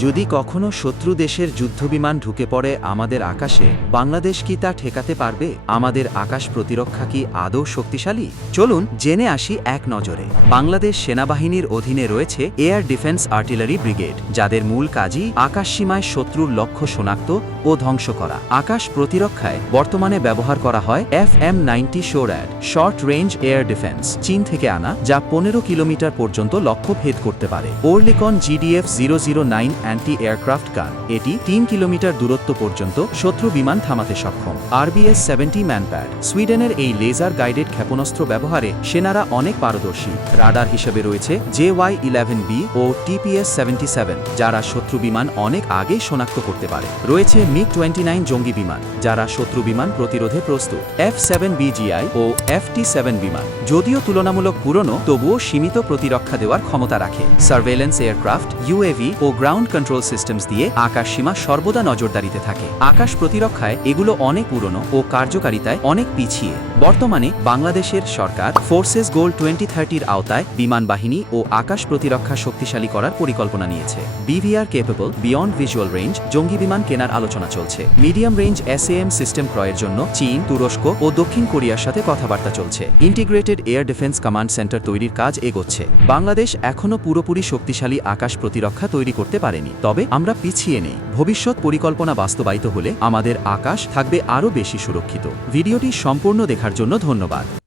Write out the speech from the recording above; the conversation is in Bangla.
যদি কখনো শত্রু দেশের যুদ্ধবিমান ঢুকে পড়ে আমাদের আকাশে, বাংলাদেশ কি তা ঠেকাতে পারবে? আমাদের আকাশ প্রতিরক্ষা কি আদৌ শক্তিশালী? চলুন জেনে আসি এক নজরে। বাংলাদেশ সেনাবাহিনীর অধীনে রয়েছে এয়ার ডিফেন্স আর্টিলারি ব্রিগেড, যাদের মূল কাজই আকাশ সীমায় শত্রুর লক্ষ্য শনাক্ত ও ধ্বংস করা। আকাশ প্রতিরক্ষায় বর্তমানে ব্যবহার করা হয় F M ninety SHORAD short range air defence, চীন থেকে আনা, যা পনেরো কিলোমিটার পর্যন্ত লক্ষ্য ভেদ করতে পারে। Oerlikon GDF zero zero nine anti aircraft gun এটি তিন কিলোমিটার দূরত্ব পর্যন্ত শত্রু বিমান থামাতে সক্ষম। আরবিএস সেভেন্টি ম্যানপ্যাড সুইডেনের এই লেজার গাইডেড ক্ষেপণাস্ত্র ব্যবহারে সেনারা অনেক পারদর্শী। রাডার হিসেবে রয়েছে জে ওয়াই ইলেভেন বি ও টিপিএস সেভেন্টি সেভেন যারা শত্রু বিমান অনেক আগেই শনাক্ত করতে পারে। রয়েছে মিগ টোয়েন্টি নাইন জঙ্গি বিমান, যারা শত্রু বিমান প্রতিরোধে প্রস্তুত। এফ সেভেন বিজিআই ও এফ টি সেভেন বিমান, যদিও তুলনামূলক পুরনো, তবুও সীমিত প্রতিরক্ষা দেওয়ার ক্ষমতা রাখে। সার্ভেলেন্স এয়ারক্রাফট ইউএভি ও গ্রাউন্ড কন্ট্রোল সিস্টেমস দিয়ে আকাশ সীমা সর্বদা নজরদারিতে থাকে। আকাশ প্রতিরক্ষায় এগুলো অনেক পুরনো ও কার্যকারিতায় অনেক পিছিয়ে। বর্তমানে বাংলাদেশের সরকার ফোর্সেস গোল টোয়েন্টি থার্টির আওতায় বিমান বাহিনী ও আকাশ প্রতিরক্ষা শক্তিশালী করার পরিকল্পনা নিয়েছে। BVR capable beyond visual range জঙ্গি বিমান কেনার আলোচনা চলছে। মিডিয়াম রেঞ্জ এসএএম সিস্টেম ক্রয়ের জন্য চীন, তুরস্ক ও দক্ষিণ কোরিয়ার সাথে কথাবার্তা চলছে। Integrated air defence command centre তৈরির কাজ এগোচ্ছে। বাংলাদেশ এখনও পুরোপুরি শক্তিশালী আকাশ প্রতিরক্ষা তৈরি করতে পারেনি তবে আমরা পিছিয়ে নেই। ভবিষ্যৎ পরিকল্পনা বাস্তবায়িত হলে আমাদের আকাশ থাকবে আরও বেশি সুরক্ষিত। ভিডিওটি সম্পূর্ণ দেখার জন্য ধন্যবাদ।